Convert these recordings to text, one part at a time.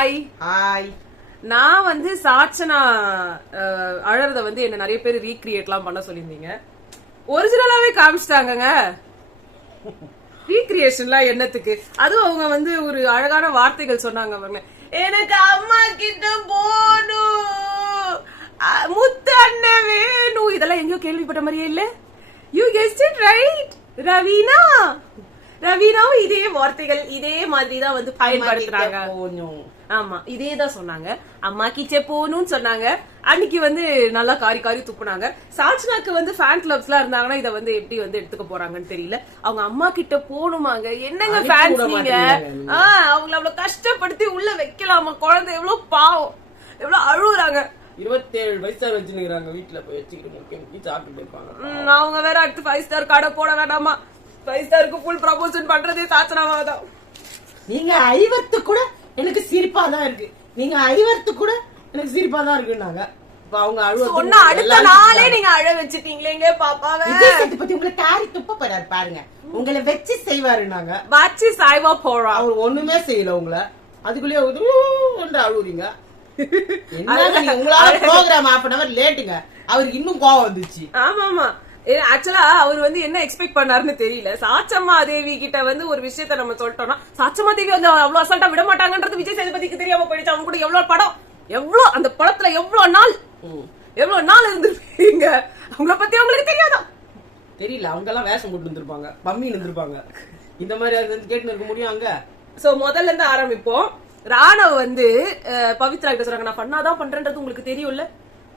Hi hi. நான் வந்து சாட்சனா அழறத வந்து என்ன நிறைய பேர் ரீக்ரியேட்லாம் பண்ண சொல்லியிருந்தீங்க. ஒரிஜினலாவே காமிச்சிட்டாங்கங்க. ரீக்ரியேஷன்லாம் என்னத்துக்கு? அதுவும் அவங்க வந்து ஒரு அழகான வார்த்தைகள் சொன்னாங்க பாருங்க. எனக்கு அம்மா கிட்ட போணும், முத்து அண்ணன் வேணும். இதெல்லாம் எங்கேயோ கேள்விப்பட்ட மாதிரியே இல்ல. You guessed it right Raveena. ரவீனாவும் இதே வார்த்தைகள் இதே மாதிரிதான் வந்து பயன்படுத்துறாங்க. ஆமா, இதேதான் சொன்னாங்க. அம்மா கிச்சே போகணும்னு சொன்னாங்க. அன்னைக்கு வந்து நல்லா காரி காரி துப்புனாங்க. சாட்சனாக்கு வந்து ஃபேன் கிளப்ஸ் எல்லாம் இருந்தாங்கன்னா இதை வந்து எப்படி வந்து எடுத்துக்க போறாங்கன்னு தெரியல. அவங்க அம்மா கிட்ட போகணுமாங்க. என்னங்க ஃபேன்ஸ் நீங்க? அவங்கள அவ்வளவு கஷ்டப்படுத்தி உள்ள வைக்கலாமா? குழந்தை எவ்வளவு பாவம், எவ்வளவு அழுகுறாங்க. 27 வயசா வச்சுருக்காங்க. வீட்டுல போய் வச்சுக்கிட்டு சாப்பிட்டு இருப்பாங்க. அவங்க வேற அடுத்து 5 ஸ்டார் கடை போட வேண்டாமா? 5 ஸ்டாருக்கு ஃபுல் ப்ரமோஷன் பண்றதே சாட்சனாவாதான். நீங்க ஐவத்து கூட எனக்கு சிரிப்பா தான் இருக்கு. நீங்க ஐவத்து கூட எனக்கு சிரிப்பா தான் இருக்குன்னாங்க. இப்ப அவங்க சொன்ன அடுத்த நாளே நீங்க அழ வச்சுட்டீங்களேங்க பாப்பாவை. பத்தி உங்களை காரி துப்ப போறாரு பாருங்க. உங்களை வச்சு செய்வாருனாங்க. வச்சு சாய்வா போறா. அவர் ஒண்ணுமே செய்யல. உங்களை அதுக்குள்ளேயே அழுவுறீங்க. உங்களால ப்ரோக்ராம் half an hour லேட்டுங்க. அவருக்கு இன்னும் கோவம் வந்துச்சு. ஆமா ஆமா, ஆக்சுவலா அவர் வந்து என்ன எக்ஸ்பெக்ட் பண்ணாருன்னு தெரியல. சாச்சம்மா தேவி கிட்ட வந்து ஒரு விஷயத்த நம்ம சொல்லிட்டோம்னா சாச்சம்மா தேவி வந்து அவ்வளவு அசால்ட்டா விட மாட்டாங்கன்றது விஜய் சேதுபதிக்கு தெரியாம போயிடுச்சு. அவங்க கூட எவ்வளவு படம், எவ்வளவு அந்த படத்துல எவ்வளவு நாள் இருந்திருப்பீங்க. அவங்கள பத்தி அவங்களுக்கு தெரியாதா? தெரியல. அவங்க எல்லாம் வேஷம் போட்டு இருந்திருப்பாங்க, பம்மி இருந்திருப்பாங்க. இந்த மாதிரி கேட்டு இருக்க முடியும் அங்க. சோ முதல்ல இருந்து ஆரம்பிப்போம். ராணவ் வந்து பவித்ரா கிட்ட சொல்றாங்க, நான் ஃபன்னாதான் பண்றேன்றது உங்களுக்கு தெரியும்ல,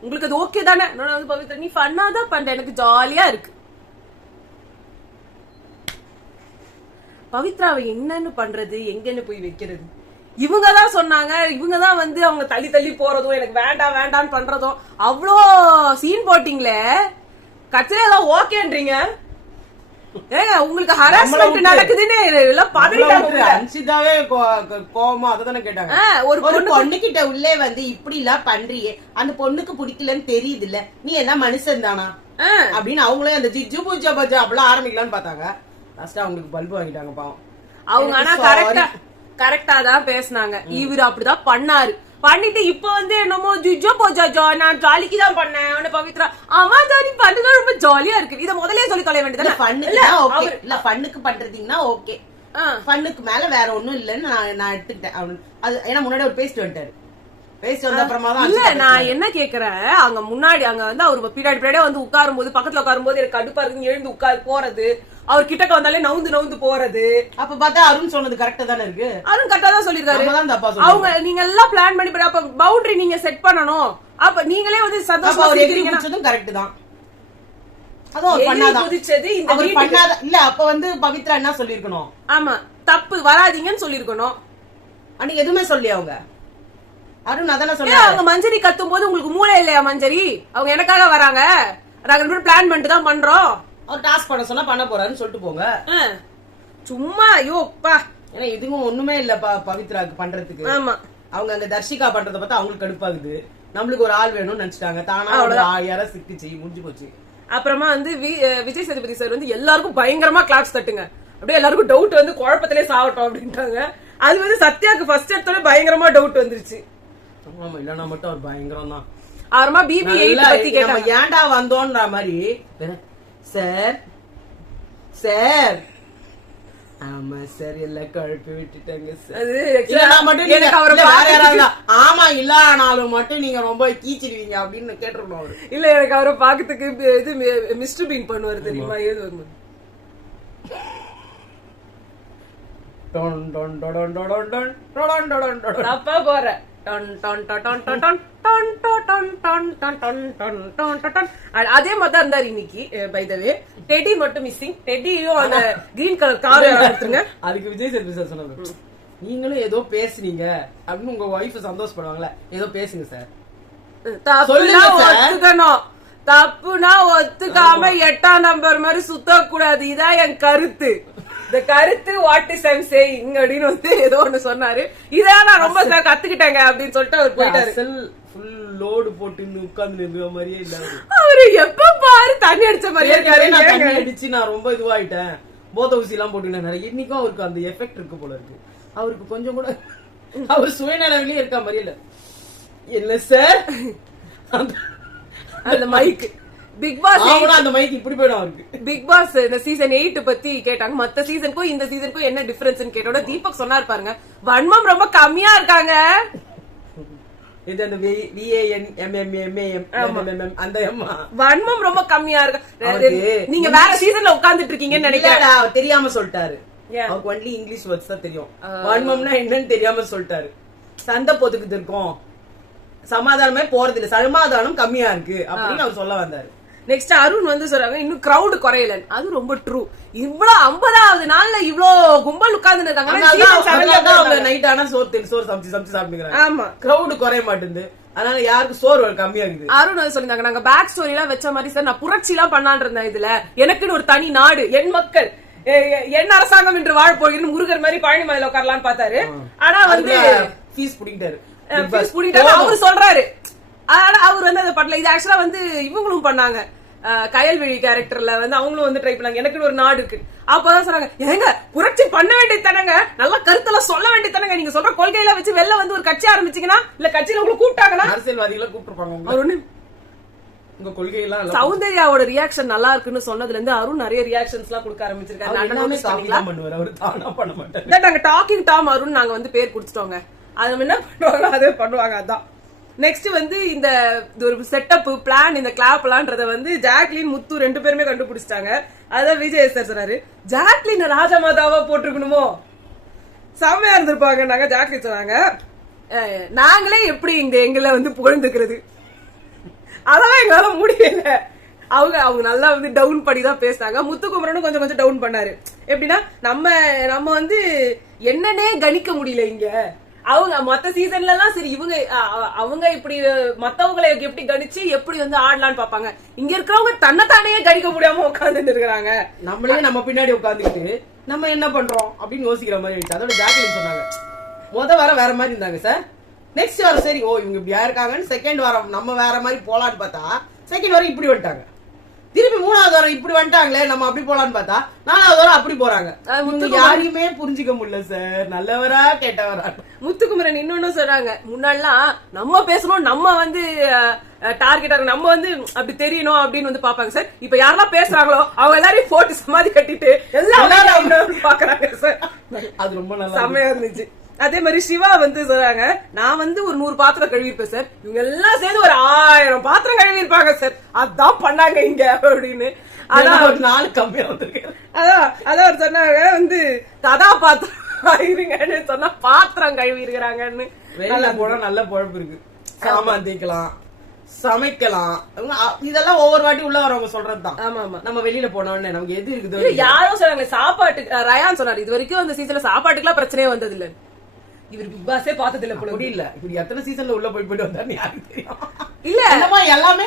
உங்களுக்கு அது ஓகே தானே? வந்து பவித்ரா நீ ஃபன்னாதான் பண்ற, எனக்கு ஜாலியா இருக்கு. பவித்ராவை என்னன்னு பண்றது, எங்கன்னு போய் வைக்கிறது? இவங்கதான் சொன்னாங்க. இவங்கதான் வந்து அவங்க தள்ளி தள்ளி போறதும் எனக்கு வேண்டாம் வேண்டான்னு பண்றதும் அவ்வளோ சீன் போட்டீங்களே. கட்சியில எல்லாம் ஓகேன்றீங்க. ஏங்க உங்களுக்கு ஹராஸ்மெண்ட் நடக்குதுன்னு எல்லாம் பதறிட்டாங்க. அன்சிதாவே கோவமா அததானே கேட்டாங்க. ஒரு பொண்ணுகிட்ட உள்ளே வந்து இப்படி எல்லாம் பண்றியே, அந்த பொண்ணுக்கு பிடிக்கலன்னு தெரியுது இல்ல, நீ என்ன மனுஷன் தானா அப்படின்னு அவங்களே அந்த ஜிஜு பூஜா பஜா அப்படிலாம் ஆரம்பிக்கலாம்னு பார்த்தாங்க. லாஸ்டா அவங்களுக்கு பல்பு வாங்கிட்டாங்க பாவம். அவங்க ஆனா கரெக்டா தான் பேசினாங்க. இவரு அப்படிதான் பண்ணாரு. பண்ணிட்டு இப்ப வந்து என்னமோ ஜிஜோ போஜா நான் ஜாலிக்கு தான் பண்ணேன் பவித்ரா. ஆமா ஜாலி பண்றது ரொம்ப ஜாலியா இருக்கு. இத முதலே சொல்லி தொலை வேண்டியது. ஃபன்னுக்கு பண்றீங்கன்னா ஓகே, ஃபன்னுக்கு மேல வேற ஒண்ணும் இல்லன்னு நான் எடுத்துக்கிட்டேன். அது ஏன்னா முன்னாடி ஒரு பேசிட்டு வந்துட்டாரு. பேசிட்டு வந்த அப்புறமா தான் இல்ல நான் என்ன கேக்குறேன், அங்க முன்னாடி அங்க வந்து அவர் பின்னாடி வந்து உட்காரும் போது, பக்கத்துல உட்காரும் போது எனக்கு கடுப்பா இருக்கு, எழுந்து உட்காரு போறது, அவர் கிட்டக்க வந்தாலே நவுந்து போறது. அப்ப பார்த்தா அருண் சொன்னது கரெக்டா தானே இருக்கு. அருண் கரெக்டா தான் சொல்லிருக்காரு. அவங்க நீங்க எல்லாம் பிளான் பண்ணி அப்ப பவுண்டரி நீங்க செட் பண்ணணும். அப்ப நீங்களே வந்து சந்தோஷமா இருக்கீங்கன்னா கரெக்ட் தான். அதுவும் பண்ணாதது இந்த பண்ணாத இல்ல. அப்ப வந்து பவித்ரா என்ன சொல்லிருக்கணும்? ஆமா, தப்பு வராதீங்கன்னு சொல்லிருக்கணும். அன்னைக்கு எதுவுமே சொல்லி அவங்க அருண் அதான சொல்ல. அவங்க மஞ்சரி கத்தும் போது உங்களுக்கு மூளை இல்லையா மஞ்சரி? அவங்க எனக்காக வராங்க, நாங்க பிளான் பண்ணிட்டு தான் பண்றோம். அவர் டாஸ்க் பண்ண சொன்னா பண்ண போறாருன்னு சொல்லிட்டு போங்க. சும்மா ஐயோப்பா, ஏன்னா இதுவும் ஒண்ணுமே இல்ல பவித்ராக்கு பண்றதுக்கு. ஆமா, அவங்க அங்க தர்ஷிகா பண்றத பார்த்தா அவங்களுக்கு கடுப்பாகுது. நம்மளுக்கு ஒரு ஆள் வேணும்னு நினைச்சிட்டாங்க. தானா ஒரு 1000 சிக்கிச்சு, முடிஞ்சு போச்சு. அப்புறமா வந்து விஜய் சேதுபதி சார் வந்து எல்லாருக்கும் பயங்கரமா கிளாப்ஸ் தட்டுங்க, அப்படியே எல்லாருக்கும் டவுட் வந்து குழப்பத்திலே சாவட்டும் அப்படின்ட்டாங்க. அது வந்து சத்யாக்கு ஃபர்ஸ்ட் எடுத்தோட பயங்கரமா டவுட் வந்துருச்சு. ஆமா, இல்லன்னா மட்டும் அவர் பயங்கரம் தான். அப்புறமா BB8 பத்தி கேட்டாங்க, ஏன்டா வந்தோன்ற மாதிரி. சார் சார் ஆமா சார் எல்லாம் குழப்பி விட்டுட்டாங்க சார். ஆமா இல்லானாலும் மட்டும் நீங்க ரொம்ப கீச்சிடுவீங்க அப்படின்னு கேட்டுருக்கணும் அவரு. இல்ல எனக்கு அவரை பாக்கிறதுக்கு இது மிஸ்டர் பீன் பண்ணுவாரு தெரியுமா? ஏது வரும்போது தப்பா போற அதே மாதிரி தான் இருந்தாரு இன்னைக்கு. பை த வே டெடி மட்டும் மிஸ்ஸிங். டெடியும் அந்த கிரீன் கலர் கார் எடுத்துருங்க. அதுக்கு விஜய் சேதுபதி சார் சொன்னாங்க, நீங்களும் ஏதோ பேசுனீங்க அப்படின்னு உங்க ஒய்ஃப் சந்தோஷப்படுவாங்களே, ஏதோ பேசுங்க சார். ஒத்துக்கணும், தப்புனா ஒத்துக்காம 8ஆம் நம்பர் மாதிரி சுத்த கூடாது. இதான் என் கருத்து. இந்த கருத்து வாட் இஸ் ஐம் சேயிங் அப்படின்னு வந்து ஏதோ ஒண்ணு சொன்னாரு. இதான் நான் ரொம்ப கத்துக்கிட்டேங்க அப்படின்னு சொல்லிட்டு அவர் போயிட்டாரு. லோடு போட்டு உட்கார்ந்து நின்ற மாதிரியே இல்ல. அவரு எப்ப பாரு தண்ணி அடிச்ச மாதிரியே தண்ணி அடிச்சு நான் ரொம்ப இதுவாயிட்டேன். போத ஊசி எல்லாம் போட்டு இன்னைக்கும் அவருக்கு அந்த எஃபெக்ட் இருக்கு போல இருக்கு. அவருக்கு கொஞ்சம் கூட அவர் சுயநலவிலே இருக்க மாதிரி இல்ல. இல்ல சார் அந்த மைக் பிக் பாஸ் அந்த மைக் இப்படி போயிடும் அவருக்கு. பிக் பாஸ் இந்த சீசன் 8 பத்தி கேட்டாங்க. மத்த சீசனுக்கும் இந்த சீசனுக்கும் என்ன டிஃபரன்ஸ் கேட்டோட தீபக் சொன்னாரு பாருங்க, வன்மம் ரொம்ப கம்மியா இருக்காங்க. இது அந்த அந்த வன்மம் ரொம்ப கம்மியா இருக்கு. நீங்க வேற சீசன்ல உட்கார்ந்துட்டு இருக்கீங்கன்னு நினைக்கிறேன். அவர் தெரியாம சொல்லிட்டாரு. அவருக்கு ஒன்லி இங்கிலீஷ் வேர்ட்ஸ் தான் தெரியும். வன்மம்னா என்னன்னு தெரியாம சொல்லிட்டாரு. சண்டை போட்டுக்கிட்டு இருக்கோம், சமாதானமே போறது இல்ல, சமாதானம் கம்மியா இருக்கு அப்படின்னு அவர் சொல்ல வந்தாரு. நெக்ஸ்ட் அருண் வந்து சொல்றாங்க இன்னும் கிரௌட் குறையல. அது ரொம்ப ட்ரூ. இவ்வளவு 50வது நாள்ல இவ்வளவு கும்பல் உட்கார்ந்து இருக்காங்க. நைட் ஆனா சோறு சமைச்சு சாப்பிட்டுக்கிறாங்க. ஆமா, கிரௌட் குறைய மாட்டேங்குது. அதனால யாருக்கு சோறு கம்மியா இருக்குது. அருண் வந்து சொல்லிருந்தாங்க, நாங்க பேக் ஸ்டோரி எல்லாம் வச்ச மாதிரி சார் நான் புரட்சி எல்லாம் பண்ணான் இருந்தேன். இதுல எனக்குன்னு ஒரு தனி நாடு, என் மக்கள், என் அரசாங்கம் என்று வாழ போகிறேன், முருகர் மாதிரி பழனி மலையில உட்காரலான்னு பார்த்தாரு. ஆனா வந்து ஃபீஸ் புடிக்கிட்டாரு. அவரு சொல்றாரு. அவர் வந்து அதை பண்ணல. இது ஆக்சுவலா வந்து இவங்களும் பண்ணாங்க. கயல்வெளி கேரக்டர்ல வந்து அவங்களும் வந்து ட்ரை பண்ணாங்க, எனக்கு ஒரு நாடு இருக்கு. அப்பதான் சொன்னாங்க, ஏங்க புரட்சி பண்ண வேண்டியது தானங்க, நல்ல கருத்தெல்லாம் சொல்ல வேண்டியது தானங்க, நீங்க சொல்ற கொள்கையில வச்சு வெளில வந்து ஒரு கட்சி ஆரம்பிச்சீங்கன்னா, இல்ல கட்சியில உங்களுக்கு கூப்பிட்டாங்கன்னா அரசியல்வாதிகளை கூப்பிட்டுருப்பாங்க. உங்க கொள்கையெல்லாம் சௌந்தர்யாவோட ரியாக்ஷன் நல்லா இருக்குன்னு சொன்னதுல இருந்து அருண் நிறைய ரியாக்ஷன்ஸ் எல்லாம் கொடுக்க ஆரம்பிச்சிருக்காங்க. நாங்க டாக்கிங் டாம் அருண் நாங்க வந்து பேர் குடுத்துட்டோங்க. அது என்ன பண்ணுவாங்க அதே பண்ணுவாங்க. அதான் நெக்ஸ்ட் வந்து இந்த ஒரு செட்டப் பிளான், இந்த கிளாப்லான்றத வந்து ஜாக்லின் முத்து 2 பேருமே கண்டுபிடிச்சிட்டாங்க. அதான் விஜய் சார் சொன்னாரு, ஜாக்லின் ராஜமாதாவா போட்டிருக்கணுமோ, செம்மையா இருந்திருப்பாங்க. நாங்க ஜாக்லின் சொன்னாங்க, நாங்களே எப்படி இங்க எங்களை வந்து புகழ்ந்துக்கிறது, அதெல்லாம் எங்களால முடியல. அவங்க நல்லா வந்து டவுன் பண்ணி தான் பேசினாங்க. முத்துக்குமரனும் கொஞ்சம் கொஞ்சம் டவுன் பண்ணாரு. எப்படின்னா நம்ம வந்து என்னன்னே கணிக்க முடியல இங்க. அவங்க மத்த சீசன்ல எல்லாம் சரி அவங்க இப்படி மத்தவங்களை எப்படி கணிச்சு எப்படி வந்து ஆடலான்னு பாப்பாங்க. இங்க இருக்கிறவங்க தன்னைத்தானே கணிக்க முடியாம உட்கார்ந்துட்டு இருக்காங்க. நம்மளே நம்ம பின்னாடி உட்காந்துக்கிட்டு நம்ம என்ன பண்றோம் அப்படின்னு யோசிக்கிற மாதிரி இருந்துச்சு. அதோட ஜாக்லின் சொன்னாங்க, வாரம் வேற மாதிரி இருந்தாங்க சார், நெக்ஸ்ட் வாரம் சரி இவங்க இப்படியா இருக்காங்கன்னு செகண்ட் வாரம் நம்ம வேற மாதிரி போலான்னு பார்த்தா செகண்ட் வாரம் இப்படி வந்துட்டாங்க. திருப்பி 3வது வாரம் இப்படி வந்துட்டாங்களே, நம்ம அப்படி போலான்னு பார்த்தா 4வது வாரம் அப்படி போறாங்க. யாரையுமே புரிஞ்சுக்க முடியல சார், நல்லவரா கேட்டவரா. முத்துக்குமரன் இன்னொன்னு சொல்றாங்க, முன்னாடிலாம் நம்ம பேசணும், நம்ம வந்து டார்கெட்டா நம்ம வந்து அப்படி தெரியணும் அப்படின்னு வந்து பாப்பாங்க சார். இப்ப யாரெல்லாம் பேசுறாங்களோ அவங்க எல்லாரையும் போட்டு சமாதி கட்டிட்டு எல்லாரும் பாக்குறாங்க சார். அது ரொம்ப நல்லா செம்மையா இருந்துச்சு. அதே மாதிரி சிவா வந்து சொல்றாங்க, நான் வந்து ஒரு 100 பாத்திரம் கழுவிருப்பேன் சார், இவங்க எல்லாம் சேர்ந்து ஒரு 1000 பாத்திரம் கழுவி இருப்பாங்க சார், அதான் பண்ணாங்க இங்க அப்படின்னு. அதான் ஒரு 4 கம்மியா வந்திருக்கு. அதான் அவர் சொன்னாங்க வந்து கதாபாத்திரம் கழுவிருங்கன்னு சொன்னா பாத்திரம் கழுவி இருக்கிறாங்கன்னு. வெளியில போனா நல்ல பொழப்பு இருக்கு, சாமான் தேய்க்கலாம், சமைக்கலாம், இதெல்லாம் ஒவ்வொரு வாட்டி உள்ள வரவங்க சொல்றதுதான். ஆமா ஆமா, நம்ம வெளியில போனோம்னு நமக்கு எது இருக்குது. யாரும் சொன்னாங்க சாப்பாட்டுக்கு, ரயான் சொன்னாரு இது வரைக்கும் அந்த சீசன்ல சாப்பாட்டுக்குலாம் பிரச்சனையே வந்தது இல்ல, இவர் பிக் பாஸே பார்த்தது இல்ல போல. இல்ல இப்படி எத்தனை சீசன்ல உள்ள போயிட்டு வந்தாரு யாருக்கு தெரியும். இல்ல எல்லாமே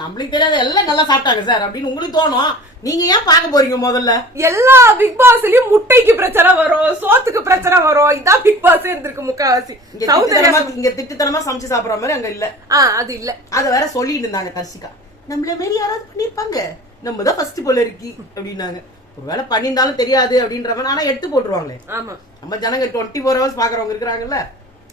நம்மளுக்கு தெரியாத எல்லாம் நல்லா சாப்பிட்டாங்க சார் அப்படின்னு உங்களுக்கு தோணும். நீங்க ஏன் பாக்க போறீங்க? முதல்ல எல்லா பிக் பாஸ்லயும் முட்டைக்கு பிரச்சனை வரும், சோத்துக்கு பிரச்சனை வரும், இதான் பிக் பாஸே இருந்திருக்கு முக்காவாசி. இங்க திட்டுத்தனமா சமைச்சு சாப்பிடுற மாதிரி அங்க இல்ல. அது இல்ல, அத வேற சொல்லிட்டு இருந்தாங்க தர்ஷிகா, நம்மள மாரி யாராவது பண்ணிருப்பாங்க, நம்ம தான் ஃபர்ஸ்ட் போல இருக்கி அப்படின்னாங்க. ஒருவேளை பண்ணிருந்தாலும் தெரியாது அப்படின்றவன், ஆனா எடுத்து போட்டுருவாங்களே. ஆமா, நம்ம ஜனங்க 24 hours பாக்குறவங்க இருக்கிறாங்கல்ல.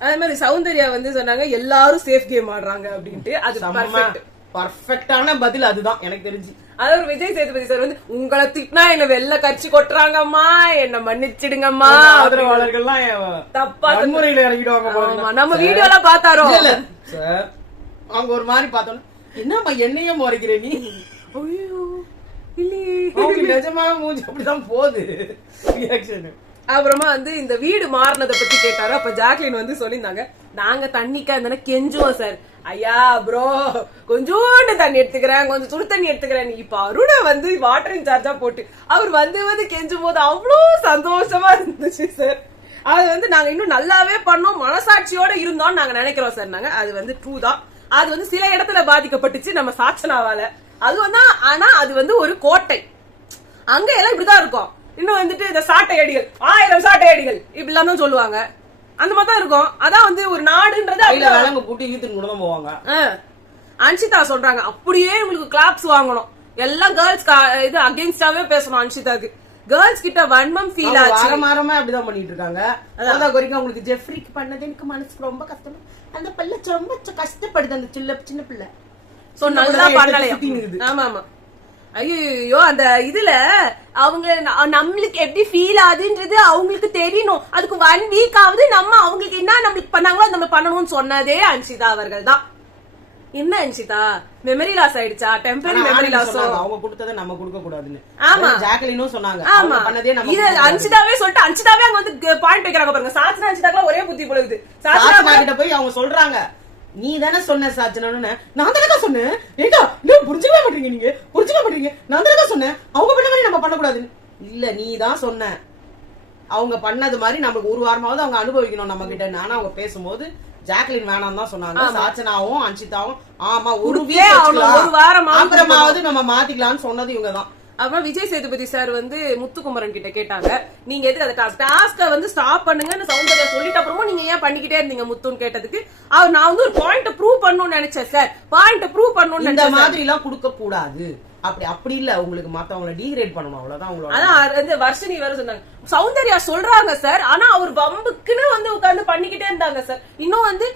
அதே மாதிரி சௌந்தர்யா வந்து சொன்னாங்க எல்லாரும் சேஃப் கேம் ஆடுறாங்க அப்படின்ட்டு. அது பர்ஃபெக்டான பதில் அதுதான் எனக்கு தெரிஞ்சு. அதாவது விஜய் சேதுபதி சார் வந்து, உங்களை திட்டினா என்ன வெள்ள கட்சி கொட்டுறாங்கம்மா, என்ன மன்னிச்சிடுங்கம்மா, ஆதரவாளர்கள்லாம் தப்பா முறையில இறங்கிடுவாங்க. நம்ம வீடியோ எல்லாம் பார்த்தாரோ சார், அவங்க ஒரு மாதிரி பார்த்தோம், என்னம்மா என்னையே முறைக்கிற நீ, நிஜமா மூஞ்சி அப்படிதான் போகுது ரியாக்ஷன். அப்புறமா வந்து இந்த வீடு மாறினதை பத்தி கேட்டாரு. அப்ப ஜாக்லின் வந்து சொல்லியிருந்தாங்க, நாங்க தண்ணிக்கா இருந்தா கெஞ்சுவோம் சார், ஐயா ப்ரோ கொஞ்சோண்டு தண்ணி எடுத்துக்கிறேன், கொஞ்சம் சுடு தண்ணி எடுத்துக்கிறேன். இப்ப அருண வந்து வாட்டர் இன்சார்ஜா போட்டு அவர் வந்து கெஞ்சும் போது அவ்வளவு சந்தோஷமா இருந்துச்சு சார். அது வந்து நாங்க இன்னும் நல்லாவே பண்ணோம், மனசாட்சியோட இருந்தோம் நாங்க நினைக்கிறோம் சார். நாங்க அது வந்து ட்ரூ தான். அது வந்து சில இடத்துல பாதிக்கப்பட்டுச்சு நம்ம சாட்சனாவால. அது வந்து ஆனா அது வந்து ஒரு கோட்டை, அங்க எல்லாம் இப்படிதான் இருக்கும். இன்னும் வந்துட்டு இந்த சாட்டை அடிகள் 1000 சாட்டை அடிகள் இப்படிலாம் தான் சொல்லுவாங்க, அந்த மாதிரி தான் இருக்கும். அதான் வந்து ஒரு நாடுன்றது போவாங்க. அன்ஷிதா சொல்றாங்க, அப்படியே உங்களுக்கு கிளாப்ஸ் வாங்கணும், எல்லாம் கேர்ள்ஸ் இது அகேன்ஸ்டாவே பேசணும் அன்ஷிதாக்கு. கேர்ள்ஸ் கிட்ட வன்மம் ஃபீல் ஆச்சு. வாரமா அப்படிதான் பண்ணிட்டு இருக்காங்க. அதான் குறிக்க உங்களுக்கு ஜெஃப்ரிக்கு பண்ணது எனக்கு மனசுக்கு ரொம்ப கஷ்டம். அந்த பிள்ளை ரொம்ப கஷ்டப்படுது, அந்த சின்ன பிள்ளை. சோ நல்லா பண்ணலையா? ஆமா ஆமா. ஐயோ அந்த இதுல அவங்க நம்மளுக்கு எப்படி ஃபீல் ஆகுதுன்றது அவங்களுக்கு தெரியணும். அதுக்கு 1 வீக் ஆகுது. நம்ம அவங்களுக்கு என்ன நம்மளுக்கு பண்ணாங்களோ நம்ம பண்ணணும்னு சொன்னதே அன்ஷிதா அவர்கள் தான். என்ன அன்ஷிதா மெமரி லாஸ் ஆயிடுச்சா? Temporary memory loss. அவங்க கொடுத்ததை நம்ம கொடுக்க கூடாதுன்னு. ஆமா ஜாக்லினும் சொன்னாங்க. ஆமா பண்ணதே நம்ம. இது அன்ஷிதாவே சொல்லிட்டு அன்ஷிதாவே அங்க வந்து பாயிண்ட் வைக்கிறாங்க பாருங்க. சாச்சனா அன்ஷிதாக்குலாம் ஒரே புத்தி போடுது. சாச்சனா கிட்ட போய் அவங்க சொல்றாங்க, நீ தானே சொன்ன சாச்சனன்னு. நான் தானே சொன்னேன். ஏண்டா இன்னும் புரிஞ்சுக்கவே மாட்டீங்க, நீங்க புரிஞ்சுக்க மாட்டீங்க. நான் தானே சொன்னேன் அவங்க பண்ண மாதிரி நம்ம பண்ணக்கூடாதுன்னு. இல்ல நீ தான் சொன்ன. அவங்க பண்ணது மாதிரி நமக்கு ஒரு வாரமாவது அவங்க அனுபவிக்கணும் நம்ம கிட்ட. நானும் அவங்க பேசும்போது ஜாக்லின் வேணாம் தான் சொன்னாங்க. சாச்சனாவும் அன்ஷிதாவும் ஆமா ஒரு வாரம் அப்புறமாவது நம்ம மாத்திக்கலாம்னு சொன்னது இவங்க தான். அப்புறம் விஜய் சேதுபதி சார் வந்து முத்துக்குமரன் கிட்ட கேட்டாங்க, நீங்க எதுக்கு அந்த டாஸ்க வந்து ஸ்டாப் பண்ணுங்கன்னு சௌந்தர்யா சொல்லிட்டு அப்புறமா நீங்க ஏன் பண்ணிக்கிட்டே இருந்தீங்க முத்துன்னு கேட்டதுக்கு அவர் நான் வந்து ஒரு பாயிண்ட் ப்ரூவ் பண்ணணும்னு நினைச்சேன் சார். பாயிண்ட் ப்ரூவ் பண்ணணும்னு இந்த மாதிரி எல்லாம் கொடுக்க கூடாது. அப்படி இல்ல, உங்களுக்கு மத்தவங்கள டீக்ரேட் பண்ணணும் அவ்வளவுதான் உங்களோட. அதான் வர்ஷினி வேற சொன்னாங்க. சௌந்தர்யா சொல்றாங்க சார், ஆனா அவர் வம்புக்குன்னு வந்து உட்கார்ந்து பண்ணிக்கிட்டே இருந்தாங்க சார். இன்னும் வந்து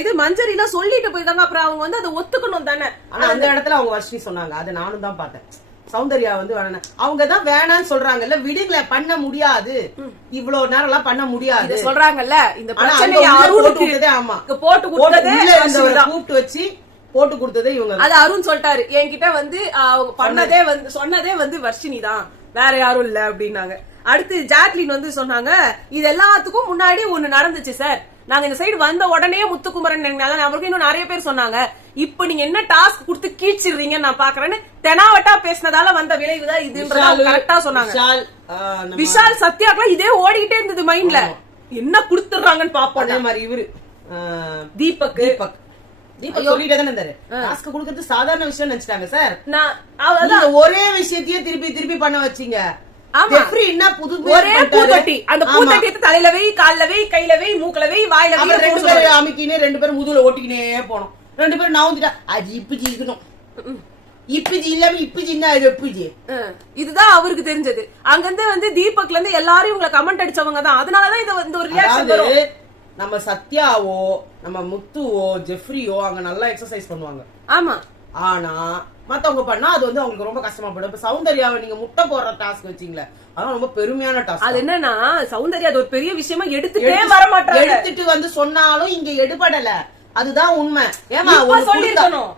இது மஞ்சரில சொல்லிட்டு போயிருக்காங்க. அப்புறம் அவங்க வந்து அதை ஒத்துக்கணும் தானே. ஆனா அந்த இடத்துல அவங்க வர்ஷினி சொன்னாங்க, அதை நானும் தான் பார்த்தேன். சௌந்தர்யா வந்து அவங்க தான் வேணான்னு சொல்றாங்கல்ல, விடுங்கள பண்ண முடியாது, இவ்வளவு நேரம் எல்லாம் பண்ண முடியாது சொல்றாங்கல்ல. இந்த பிரச்சனை போட்டு கூப்பிட்டு வச்சு போட்டு கொடுத்ததே இவங்க. அது அருண் சொல்லிட்டாரு என்கிட்ட வந்து பண்ணதே வந்து சொன்னதே வந்து வர்ஷினி தான், வேற யாரும் இல்ல அப்படின்னாங்க. அடுத்து ஜாக்லின் வந்து சொன்னாங்க, இது எல்லாத்துக்கும் முன்னாடி ஒண்ணு நடந்துச்சு சார். நாங்க இந்த சைடு வந்த உடனே முத்துக்குமரன் அவருக்கு இன்னும் நிறைய பேர் சொன்னாங்க, இப்ப நீங்க என்ன டாஸ்க் கொடுத்து கீழ்ச்சிடுறீங்க நான் பாக்குறேன்னு தெனாவட்டா பேசினதால வந்த விளைவுதான் இதுன்றத கரெக்டா சொன்னாங்க. விஷால் சத்யாக்கெல்லாம் இதே ஓடிக்கிட்டே இருந்தது மைண்ட்ல, என்ன குடுத்துறாங்கன்னு பாப்போம். அதே மாதிரி இவரு தீபக் சொல்லிட்டே தானே இருந்தாரு. டாஸ்க் கொடுக்கறது சாதாரண விஷயம் நினைச்சிட்டாங்க சார். ஒரே விஷயத்தையே திருப்பி பண்ண வச்சீங்க. ஒரே பூத்தொட்டி, அந்த பூத்தொட்டி தலையில வை, கால்ல வை, கையில வை, மூக்கல வை, வாயில வை. 2 பேரும் அமைக்கினே 2 பேரும் முதுகுல ஓட்டிக்கினே போனோம். 2 பேரும் நான் வந்துட்டா அது இப்படி இருக்கணும், இப்படி இல்லாம இப்படி எப்படி. இதுதான் அவருக்கு தெரிஞ்சது. அங்கிருந்து வந்து தீபக்ல இருந்து எல்லாரும் இவங்களை கமெண்ட் அடிச்சவங்க தான். அதனாலதான் இது ஒரு ரியாக்ஷன் வரும். நம்ம சத்யாவோ நம்ம முத்துவோ ஜெஃப்ரியோ அங்க நல்லா எக்ஸசைஸ் பண்ணுவாங்க. ஆமா. ஆனா மத்தவங்க பண்ணா அது வந்து அவங்களுக்கு ரொம்ப கஷ்டமா போயிடும். இப்ப சௌந்தர்யாவை நீங்க முட்டை போடுற டாஸ்க் வச்சீங்களே, அதான் ரொம்ப பெருமையான டாஸ்க். அது என்னன்னா சௌந்தர்யா அது ஒரு பெரிய விஷயமா எடுத்துட்டே வர மாட்டாங்க. எடுத்துட்டு வந்து சொன்னாலும் இங்க எடுபடல, அதுதான் உண்மை. ஏமா சொல்லிருக்கணும்,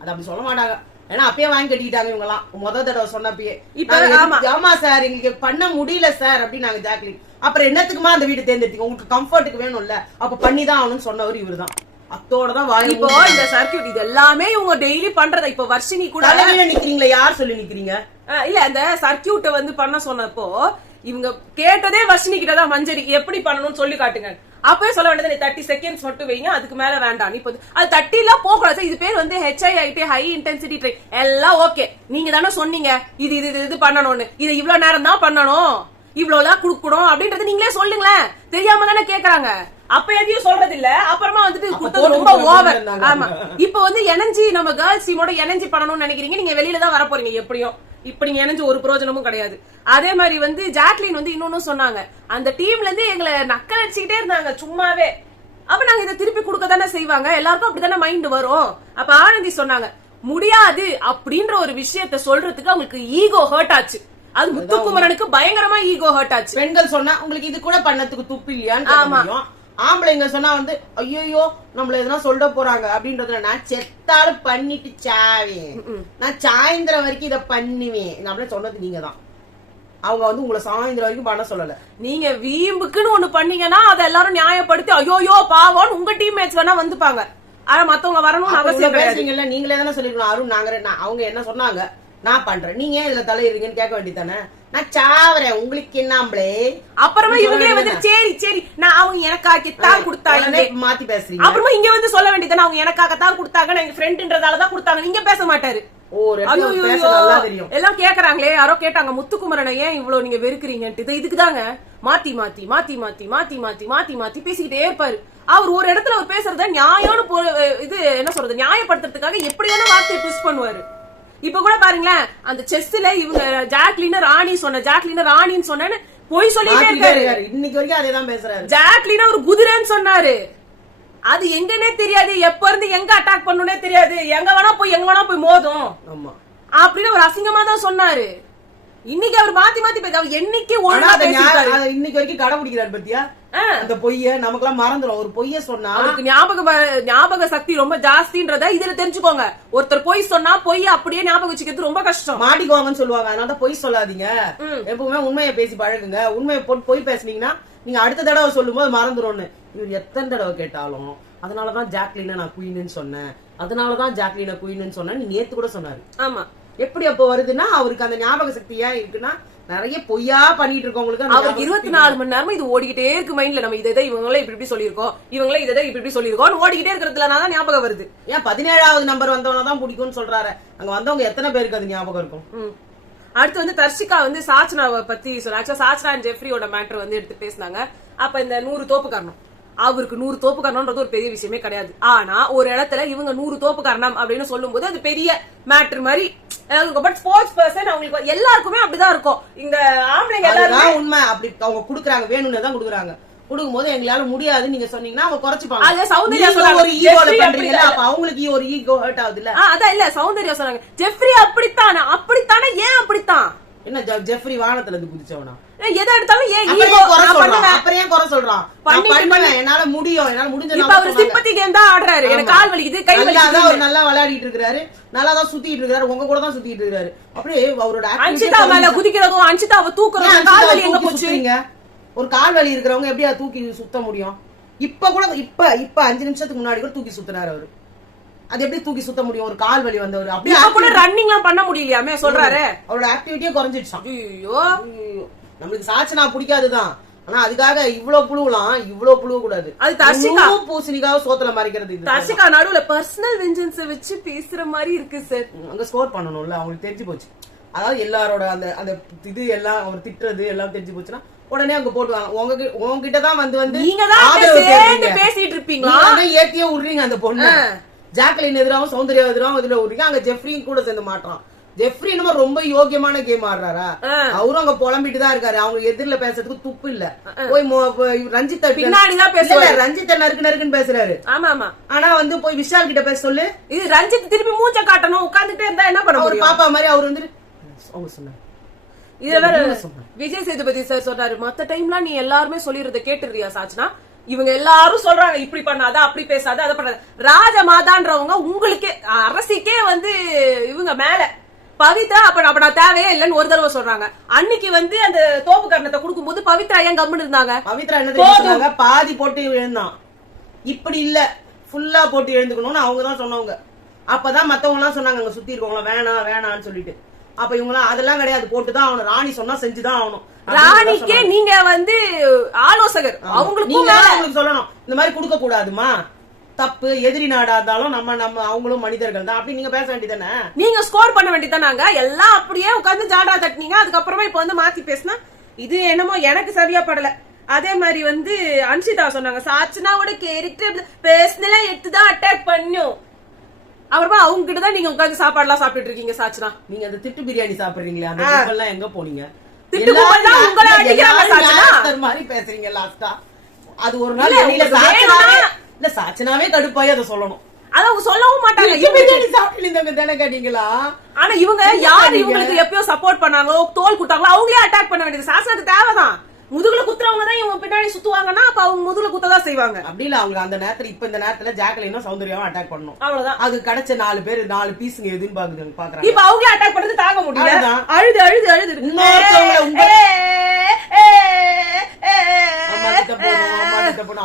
அது அப்படி சொல்ல மாட்டாங்க. ஏன்னா அப்பயே வாங்கி கட்டிக்கிட்டாங்க இவங்க எல்லாம். முத தடவை சொன்னப்பயே ஆமா சார் எங்களுக்கு பண்ண முடியல சார் அப்படின்னு நாங்க ஜாக்லின். அப்புறம் என்னத்துக்குமா அந்த வீடு தேர்ந்தெடுத்தீங்க, உங்களுக்கு கம்ஃபர்ட்டுக்கு வேணும்ல, அப்ப பண்ணிதான் ஆகணும்னு சொன்னவர் இவரு தான். அத்தோடதான் வாங்கி. இப்போ இந்த சர்க்கியூட் இது எல்லாமே இவங்க டெய்லி பண்றத. இப்ப வர்ஷினி கூட நிக்கிறீங்களா, யார் சொல்லி நிக்கிறீங்க? இல்ல அந்த சர்க்கியூட்ட வந்து பண்ண சொன்னப்போ இவங்க கேட்டதே வர்ஷினி கிட்டதான், மஞ்சரி எப்படி பண்ணணும்னு சொல்லி காட்டுங்க. அப்பவே சொல்ல வேண்டியது 30 செகண்ட்ஸ் மட்டும் வைங்க, அதுக்கு மேல வேண்டாம். இப்ப அது 30 எல்லாம் போகக்கூடாது. இது பேர் வந்து HIIT ஹை இன்டென்சிட்டி ட்ரெயின். எல்லாம் ஓகே, நீங்க தானே சொன்னீங்க இது இது இது பண்ணணும்னு, இது இவ்வளவு நேரம் தான் பண்ணணும், இவ்வளவுதான் குடுக்கணும் அப்படின்றது நீங்களே சொல்லுங்களேன். தெரியாம தானே கேக்குறாங்க. அப்ப எதையும் சொல்றது இல்ல, அப்புறமா வந்துட்டு கொடுத்தது ரொம்ப ஓவர். ஆமா, இப்ப வந்து எனர்ஜி நம்ம கேர்ள்ஸ் டீமோட எனர்ஜி பண்ணணும்னு நினைக்கிறீங்க, நீங்க வெளியில தான் வர போறீங்க எப்படியும். இப்ப நீங்க எனர்ஜி ஒரு பிரயோஜனமும் கிடையாது. அதே மாதிரி வந்து ஜாக்லின் வந்து இன்னொன்னு சொன்னாங்க, அந்த டீம்ல இருந்து எங்களை நக்கல் அடிச்சுக்கிட்டே இருந்தாங்க சும்மாவே. அப்ப நாங்க இதை திருப்பி கொடுக்க தானே செய்வாங்க, எல்லாருக்கும் அப்படித்தானே மைண்ட் வரும். அப்ப ஆனந்தி சொன்னாங்க, முடியாது அப்படின்ற ஒரு விஷயத்த சொல்றதுக்கு அவங்களுக்கு ஈகோ ஹர்ட் ஆச்சு. அது முத்துக்குமரனுக்கு பயங்கரமா ஈகோ ஹர்ட் ஆச்சு. பெண்கள் சொன்னா உங்களுக்கு இது கூட பண்ணதுக்கு துப்பு இல்லையான்னு, ஆம்பளைங்க சொன்னா வந்து ஐயோ நம்மள எதனா சொல்ல போறாங்க அப்படின்றதுல நான் செத்தாலும் பண்ணிட்டு சாவேன், நான் சாயந்தரம் வரைக்கும் இத பண்ணுவேன் அப்படின்னு சொன்னது நீங்க தான். அவங்க வந்து உங்களை சாயந்தரம் வரைக்கும் பண்ண சொல்லல. நீங்க வீம்புக்குன்னு ஒண்ணு பண்ணீங்கன்னா அதை எல்லாரும் நியாயப்படுத்தி ஐயோ பாவம் உங்க டீம்மேட்ஸ் வேணா வந்துப்பாங்க. ஆனா மத்தவங்க வரணும்னு அவசியம் பேசுறீங்கல்ல. நீங்களே தானே சொல்லிருக்கணும் அருண், அவங்க என்ன சொன்னாங்க நான் பண்றேன், நீங்க இதுல தலையிறீங்கன்னு கேட்க வேண்டியதானே. நான் சாவறேன் உங்களுக்கு என்னாம்பளே. அப்புறமா இவங்களே வந்து சரி நான் அவங்க எனக்காகத்தான் கொடுத்தாங்க மாத்தி பேசுறீங்க. அப்புறமா இங்க வந்து சொல்ல வேண்டியதானே அவங்க எனக்காகத்தான் கொடுத்தாங்க, நான் எங்க ஃப்ரெண்ட்ன்றதாலதான் கொடுத்தாங்க. நீங்க பேச மாட்டாரு. எல்லாம் கேக்குறாங்களே, யாரோ கேட்டாங்க முத்துக்குமரனை ஏன் இவ்வளவு நீங்க வெறுக்கிறீங்கன்ட்டு. இதுக்குதாங்க மாத்தி மாத்தி மாத்தி மாத்தி மாத்தி மாத்தி மாத்தி மாத்தி பேசிக்கிட்டே இருப்பாரு. அவர் ஒரு இடத்துல அவர் பேசுறத நியாயம்னு இது என்ன சொல்றது நியாயப்படுத்துறதுக்காக எப்படியான வார்த்தையை ட்விஸ்ட் பண்ணுவாரு. இப்ப கூட பாருங்களேன், அந்த செஸ்ல இவங்க ஜாக்லின் ராணின்னு சொன்னேன்னு போய் சொல்லிட்டே இருக்காரு. இன்னைக்கு வரைக்கும் அதேதான் பேசுறாரு. ஜாக்லின் ஒரு குதிரைன்னு சொன்னாரு. அது எங்கன்னே தெரியாது, எப்ப இருந்து எங்க அட்டாக் பண்ணனே தெரியாது, எங்க வேணா போய் மோதும் அப்படின்னு ஒரு அசிங்கமா தான் சொன்னாரு. இன்னைக்கு அவர் மாத்தி பேச, அவர் என்னைக்கு ஒழுங்கா பேசிட்டாரு, இன்னைக்கு வரைக்கும் கடைபிடிக்கிறாரு பத்தியா? அந்த பொய்ய நமக்கெல்லாம் மறந்துடும். ஒரு பொய்ய சொன்னா அதுக்கு ஞாபக சக்தி ரொம்ப ஜாஸ்தின்றத இதுல தெரிஞ்சுக்கோங்க. ஒருத்தர் பொய் சொன்னா பொய் அப்படியே ஞாபகம் வச்சுக்கிறது ரொம்ப கஷ்டம். மாட்டிக்குவாங்கன்னு சொல்லுவாங்க. அதனால பொய் சொல்லாதீங்க, எப்பவுமே உண்மையை பேசி பழகுங்க. உண்மையை போட்டு பொய் பேசுனீங்கன்னா நீங்க அடுத்த தடவை சொல்லும் போது மறந்துடும்னு இவர் எத்தனை தடவை கேட்டாலும் அதனாலதான் ஜாக்லின நான் குயின்னு சொன்னேன், நீங்க நேத்து கூட சொன்னாரு. ஆமா, எப்படி அப்ப வருதுன்னா அவருக்கு அந்த ஞாபக சக்தி ஏன் இருக்குன்னா நிறைய பொய்யா பண்ணிட்டு இருக்கவங்களுக்கு அவருக்கு 24 மணி நேரமும் இது ஓடிக்கிட்டே இருக்கு மைண்ட்ல. நம்ம இதை இவங்களே இப்படி சொல்லிருக்கோம், இவங்களே இதை இப்படி சொல்லிருக்கோம் ஓடிக்கிட்டே இருக்கிறதுலதான் ஞாபகம் வருது. ஏன் 17வது நம்பர் வந்தவனதான் பிடிக்கும்னு சொல்றாரு. அங்க வந்தவங்க எத்தனை பேருக்கு அது ஞாபகம் இருக்கும்? அடுத்து வந்து தர்ஷிகா வந்து சாச்சனாவை பத்தி சொல்ல, ஆக்சுவலா சாச்சனா அண்ட் ஜெஃப்ரியோட மேட்டர் வந்து எடுத்து பேசினாங்க. அப்ப இந்த 100 தோப்பு காரணம், அவருக்கு 100 தோப்பு காரணம்ன்றது ஒரு பெரிய விஷயமே கிடையாது. ஆனா ஒரு இடத்துல இவங்க 100 தோப்பு காரணம் அப்படின்னு சொல்லும் போது அது பெரிய மேட்டர் மாதிரி. பட் ஸ்போர்ட்ஸ் பர்சன் அவங்களுக்கு எல்லாருக்குமே அப்படிதான் இருக்கும். இந்த ஆம்பளைங்க எல்லாரும் உண்மை அப்படி அவங்க குடுக்குறாங்க, வேணும்னு தான் குடுக்குறாங்க. குடுக்கும்போது எங்களால முடியாது நீங்க சொன்னீங்கன்னா அவங்க குறைச்சுப்பாங்க. அது சௌந்தர்யா ஒரு ஈகோல பண்றீங்க, அப்ப அவங்களுக்கு ஒரு ஈகோ ஹர்ட் ஆகுது இல்ல? அதான் இல்ல, சௌந்தர்யா சொன்னாங்க ஜெஃப்ரி அப்படித்தானே ஏன் அப்படித்தான்? என்ன ஜெஃப்ரி வானத்துல இருந்து குதிச்சவனா? எதை எடுத்தாலும் ஏன் ஈகோ அப்புறம் ஏன் குறை சொல்றான்? என்னால முடியும், என்னால முடிஞ்சது. இப்ப அவர் சிம்பத்தி கேம் தான் ஆடுறாரு, எனக்கு கால் வலிக்குது கை வலிக்குது. அவர் நல்லா விளையாடிட்டு இருக்காரு, நல்லா தான் சுத்திட்டு இருக்காரு, உங்க கூட தான் சுத்திட்டு இருக்காரு. அப்படியே அவரோட அன்சிதா மேல குதிக்கிறதும் அன்சிதாவை தூக்குறதும் கால் வலி எங்க போச்சு? ஒரு கால் வலி இருக்கிறவங்க எப்படி அதை தூக்கி சுத்த முடியும்? இப்ப கூட இப்ப 5 நிமிஷத்துக்கு முன்னாடி கூட தூக்கி சுத்தினாரு அவரு. அது எப்படி தூக்கி சுத்த முடியும் ஒரு கால் வலி வந்தவர்? அப்படியே கூட ரன்னிங் எல்லாம் பண்ண முடியலையாமே சொல்றாரு. அவரோட ஆக்டிவிட்டியே குறைஞ்சிடுச்சான். ஐயோ, நம்மளுக்கு சாச்சனா பிடிக்காதுதான், ஆனா அதுக்காக இவ்வளவு புழுவ கூடாது. அது தர்ஷிகா பூசணிக்காக சோத்துல மறைக்கிறது. தர்ஷிகா நடுவுல பர்சனல் வெஞ்சன்ஸ் வச்சு பேசுற மாதிரி இருக்கு சார். அங்க ஸ்கோர் பண்ணணும்ல, அவங்களுக்கு தெரிஞ்சு போச்சு. அதாவது எல்லாரோட அந்த அந்த இது எல்லாம் அவர் திட்டுறது எல்லாம் தெரிஞ்சு போச்சுன்னா உடனே அங்க போட்டுவாங்க. உங்ககிட்டதான் வந்து நீங்க தான் பேசிட்டு இருப்பீங்களா? ஏத்தியே விடுறீங்க அந்த பொண்ணு. ஜாக்லின் எதிராவும் சௌந்தர்யா எதிராவும் இதுல விடுறீங்க. அங்க ஜெஃப்ரியும் கூட சேர்ந்து மாட்டான். ஜெஃப்ரி என்னமோ ரொம்ப யோக்கியமான கேம் ஆடுறாரா? அவரும் அங்க புலம்பிட்டு தான் இருக்காரு. அவங்க எதிரில பேசுறதுக்கு துப்பு இல்ல. போய் ரஞ்சித் பின்னாடிதான் பேசுறாரு. ரஞ்சித் நறுக்குன்னு பேசுறாரு. ஆமா ஆமா. ஆனா வந்து போய் விஷால் கிட்ட பேச சொல்லு. இது ரஞ்சித் திருப்பி மூஞ்ச காட்டணும், உட்கார்ந்துட்டே இருந்தா என்ன பண்ண முடியும்? பாப்பா மாதிரி அவர் வந்து அவங்க சொன்னாரு. இதுல விஜய் சேதுபதி சார் சொல்றாரு, மத்த டைம்ல நீ எல்லாருமே சொல்லிடுறத கேட்டுறியா சாச்சனா? இவங்க எல்லாரும் சொல்றாங்க இப்படி பண்ணாத அப்படி பேசாத அதை பண்ணாத. ராஜமாதான்றவங்க உங்களுக்கு அரசிக்கே வந்து இவங்க மேல பவித்ரா அப்ப நான் தேவையே இல்லன்னு ஒரு தடவை சொல்றாங்க. அன்னைக்கு வந்து அந்த தோப்பு கரணத்தை கொடுக்கும் போது பவித்ரா ஏன் கம்முன்னு இருந்தாங்க? பவித்ரா என்ன தெரியுங்க, பாதி போட்டு எழுந்தான், இப்படி இல்ல ஃபுல்லா போட்டு எழுந்துக்கணும்னு அவங்கதான் சொன்னவங்க. அப்பதான் மத்தவங்க எல்லாம் சொன்னாங்க அங்க சுத்தி இருக்கவங்க வேணான்னு சொல்லிட்டு. அப்ப இவங்க அதெல்லாம் கிடையாது, போட்டுதான் ஆகணும். ராணி சொன்னா செஞ்சுதான் ஆகணும். ராணிக்கே நீங்க வந்து ஆலோசகர், அவங்களுக்கு சொல்லணும் இந்த மாதிரி கொடுக்க கூடாதுமா, தப்பு. எதிரி நாடா இருந்தாலும் நம்ம அவங்களும் மனிதர்கள் தான் அப்படி நீங்க பேச வேண்டியதானே. நீங்க ஸ்கோர் பண்ண வேண்டியதானாங்க. எல்லாம் அப்படியே உட்கார்ந்து ஜாடா தட்டினீங்க. அதுக்கப்புறமா இப்ப வந்து மாத்தி பேசினா இது என்னமோ எனக்கு சரியா படல. அதே மாதிரி வந்து அன்சிதா சொன்னாங்க சாச்சனாவோட கேரக்டர் பேசினா எடுத்துதான் அட்டாக் பண்ணும். அப்புறமா அவங்க கிட்டதான் நீங்க உட்கார்ந்து சாப்பாடு எல்லாம் சாப்பிட்டு இருக்கீங்க சாச்சனா. நீங்க அந்த திட்டு பிரியாணி சாப்பிடுறீங்களா? அந்த எல்லாம் எங்க போனீங்க? மாதிரி பேசுறீங்க லாஸ்டா. அது ஒரு நாள் இல்ல சாச்சனாவே கடுப்பாய் அதை சொல்லணும். அத அவங்க சொல்லவும் மாட்டாங்க. தானே கேட்டீங்களா? ஆனா இவங்க யாரு இவங்களுக்கு எப்பயோ சப்போர்ட் பண்ணாங்களோ தோல் குட்டாங்களோ அவங்களே அட்டாக் பண்ண வேண்டியது சாசனத்துக்கு தேவைதான். முதுகுல குத்துறவங்க தான் இவங்க பின்னாடி சுத்துவாங்கன்னா அப்ப அவங்க முதுகுல குத்ததான் செய்வாங்க. அப்படி இல்ல அவங்க அந்த நேரத்துல இப்ப இந்த நேரத்துல ஜாக்லினும் சௌந்தர்யாவும் அட்டாக் பண்ணணும், அவ்வளவுதான். அது கிடைச்ச 4 பேர் 4 பீஸுங்க எதுன்னு பாக்குறாங்க. இப்ப அவங்களே அட்டாக் பண்றது தாங்க முடியல. அழுது அழுது அழுது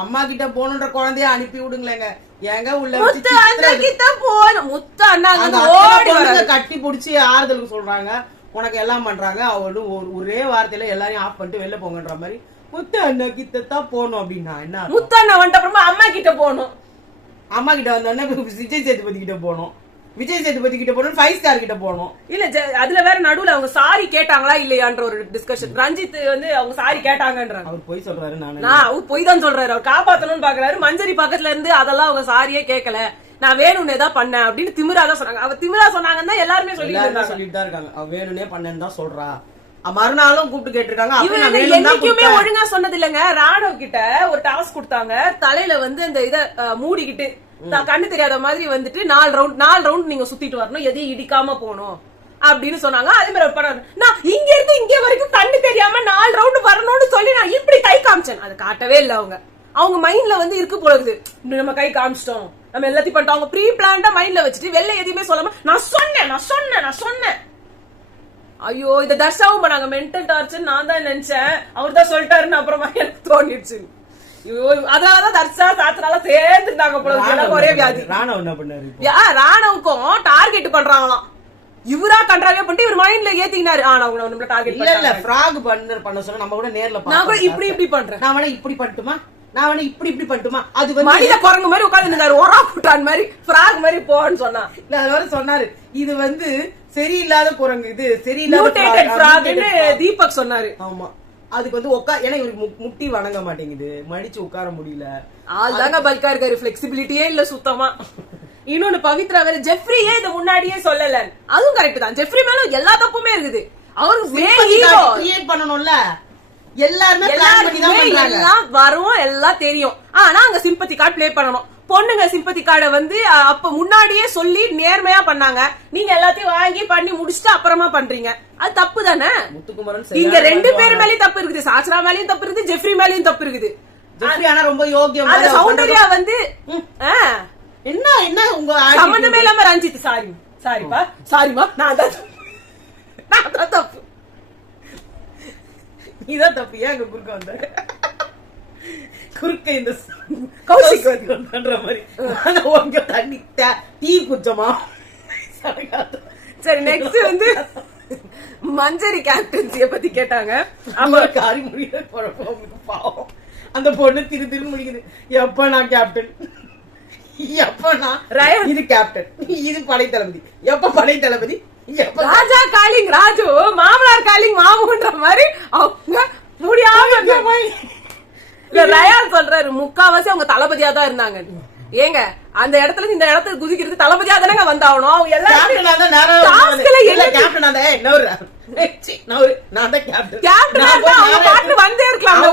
அம்மா கிட்ட போகணுன்ற குழந்தைய அனுப்பி விடுங்களேங்க. ஏங்க உள்ள கட்டி புடிச்சு ஆறுதலுக்கு சொல்றாங்க, உனக்கு எல்லாம் பண்றாங்க. அவளும் ஒரே வார்த்தையில எல்லாரையும் ஆஃப் பண்ணிட்டு வெளில போங்கன்ற மாதிரி முத்து அண்ணா கிட்டத்தான் போகணும் அப்படின்னா என்ன? முத்து அண்ணா வந்துட்டு அப்புறமா அம்மா கிட்ட போகணும். அம்மா கிட்ட வந்தோடனே விஜய் சேதுபதி கிட்ட போகணும். விஜய் சேதுபதி கிட்ட போகணும், 5 ஸ்டார் கிட்ட போகணும். இல்ல அதுல வேற நடுவுல அவங்க சாரி கேட்டாங்களா இல்லையான்ற ஒரு டிஸ்கஷன். ரஞ்சித் வந்து அவங்க சாரி கேட்டாங்கன்றாங்க. அவர் பொய் சொல்றாரு. அவர் பொய் தான் சொல்றாரு. அவர் காப்பாத்தணும்னு பாக்குறாரு. மஞ்சரி பக்கத்துல இருந்து அதெல்லாம் அவங்க சாரியே கேட்கல, நான் வேணும்னே தான் பண்ணேன் அப்படின்னு திமிராதான் சொன்னாங்க. அவ திமிரா சொன்னாங்கன்னா எல்லாருமே சொல்லிட்டு தான் இருக்காங்க. அவ வேணும்னே பண்ணேன்னு தான் சொல்றா. மறுநாளும் கூப்பிட்டு கேட்டிருக்காங்க. என்னைக்குமே ஒழுங்கா சொன்னது இல்லங்க. ராணவ் கிட்ட ஒரு டாஸ்க் கொடுத்தாங்க. தலையில வந்து இந்த இத மூடிக்கிட்டு கண்ணு தெரியாத மாதிரி வந்துட்டு 4 ரவுண்ட் நீங்க சுத்திட்டு வரணும், எதையும் இடிக்காம போகணும் அப்படின்னு சொன்னாங்க. அதே மாதிரி பண்ணாரு. நான் இங்க இருந்து இங்க வரைக்கும் கண்ணு தெரியாம 4 ரவுண்ட் வரணும்னு சொல்லி நான் இப்படி கை காமிச்சேன். அது காட்டவே இல்ல. அவங்க மைண்ட்ல வந்து இருக்கு போல இருக்குது, நம்ம கை காமிச்சிட்டோம், நம்ம எல்லாத்தையும் பண்ணிட்டோம். அவங்க ப்ரீ பிளான்டா மைண்ட்ல வச்சுட்டு வெளில எதையுமே சொல்லாம நான் சொன்னேன். ஐயோ, இந்த தர்ஷாவும் பண்ணாங்க. மென்டல் டார்ச்சர் நான் தான் நினைச்சேன், அவர் தான் சொல்லிட்டாருன்னு அப்புறமா எனக்கு தோணிடுச்சு. அதனாலதான் தர்ஷா சாத்தனால சேர்ந்துட்டாங்க போல. ஒரே வியாதி. ராணவ் என்ன பண்ணாரு? ராணவுக்கும் டார்கெட் பண்றாங்களாம். இவரா கண்ட்ராவே பண்ணிட்டு இவர் மைண்ட்ல ஏத்தினாரு. நம்ம டார்கெட் இல்ல ஃப்ராக் பண்ண சொன்னா நம்ம கூட நேர்ல நான் கூட இப்படி பண்றேன், நான் வேணா இப்படி பண்ணட்டுமா, நான் வேணா இப்படி பண்ணட்டுமா, அது வந்து மனித குரங்கு மாதிரி உட்கார்ந்து ஒரா புட்டான் மாதிரி ஃப்ராக் மாதிரி போன்னு சொன்னா. இல்ல அது வரை சொன்னாரு, இது வந்து சரியில்லாத குரங்கு, இது சரியில்லாத தீபக் சொன்னாரு. ஆமா, அதுக்கு வந்து ஏன்னா இவருக்கு முட்டி வணங்க மாட்டேங்குது, மடிச்சு உட்கார முடியல. ஆள்தாங்க பல்கா இருக்காரு, பிளெக்சிபிலிட்டியே இல்ல சுத்தமா. இன்னொன்னு பவித்ரா வேற ஜெஃப்ரியே இத முன்னாடியே சொல்லல. அதுவும் கரெக்ட் தான். ஜெஃப்ரி மேல எல்லா தப்புமே இருக்குது. அவருக்கு கிரியேட் பண்ணணும்ல. எல்லாரும் எல்லாம் வரும், எல்லாம் தெரியும். ஆனா அங்க சிம்பத்தி கார்டு பிளே பண்ணணும். பொண்ணுங்க சிம்பத்தி கார்டை வந்து அப்ப முன்னாடியே சொல்லி நேர்மையா பண்ணாங்க. நீங்க எல்லாத்தையும் வாங்கி பண்ணி முடிச்சுட்டு அப்புறமா பண்றீங்க, அது தப்பு தானே. இங்க 2 பேர் மேலயும் தப்பு இருக்குது. சாச்சரா மேலயும் தப்பு இருக்குது, ஜெஃப்ரி மேலயும் தப்பு இருக்குது. ரொம்ப யோகியம். சௌந்தர்யா வந்து என்ன உங்க சம்பந்தமே இல்லாம ரஞ்சித் சாரிமா நான் தான் தப்பு. இதான் தப்பு. ஏன் குறுக்க வந்த குறுக்க இந்த கௌசிக் பண்ற மாதிரி தண்ணி டீ குச்சமா. சரி, நெக்ஸ்ட் வந்து மஞ்சரி கேப்டன்சிய பத்தி கேட்டாங்க. காரி முடிய பாவம் அந்த பொண்ணு திரு முடிக்குது. எப்ப நான் கேப்டன், இது கேப்டன், இது படை தளபதி, எப்ப படை தளபதி, ராஜா காலிங் ராஜு, மாமனார் காலிங் மாமுன்ற மாதிரி அவங்க முடியாம ரயான் சொல்றாரு. முக்காவாசி அவங்க தளபதியா தான் இருந்தாங்க. ஏங்க அந்த இடத்துல இந்த இடத்துக்கு குதிக்கிறது தளபதியா தானே வந்தாகணும். அவங்க எல்லாரும் வந்தே இருக்கலாம்.